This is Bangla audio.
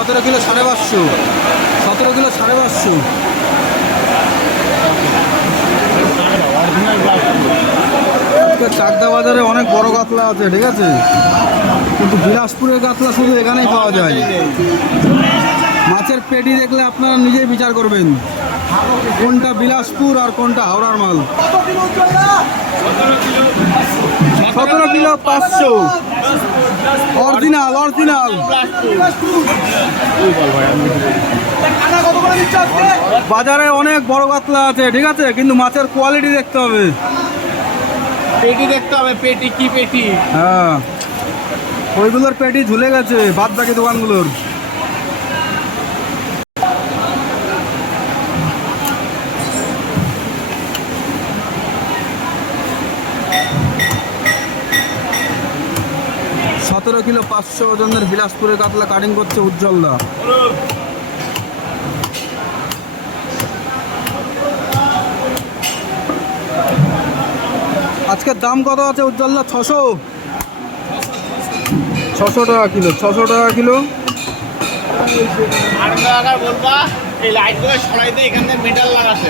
17 কিলো 550, 17 কিলো 550। চাকদা বাজারে অনেক বড় কাতলা আছে, ঠিক আছে, কিন্তু বিলাসপুরের কাতলা শুধু এখানেই পাওয়া যায়। মাছের পেটি দেখলে আপনারা নিজেই বিচার করবেন কোনটা বিলাসপুর আর কোনটা হাওড়ার মাল। 17 কিলো 500, অরিজিনাল অরিজিনাল। বাজারে অনেক বড় কাতলা আছে, ঠিক আছে, কিন্তু মাছের কোয়ালিটি দেখতে হবে, পেটি দেখতে হবে। পেটি কি পেটি? হ্যাঁ, ওইগুলোর পেটি ঝুলে গেছে বাদ বাকি দোকানগুলোর। সতেরো কিলো 500 ওজনের বিলাসপুরের কাতলা কাটিং করছে উজ্জ্বলদা। আজকের দাম কত আছে উজ্জ্বলদা? 600, 600 টাকা কিলো, 600 টাকা কিলো। আর বলবা এই লাইটগুলো সরাইতে, এখানে মেটাল লাগাছে।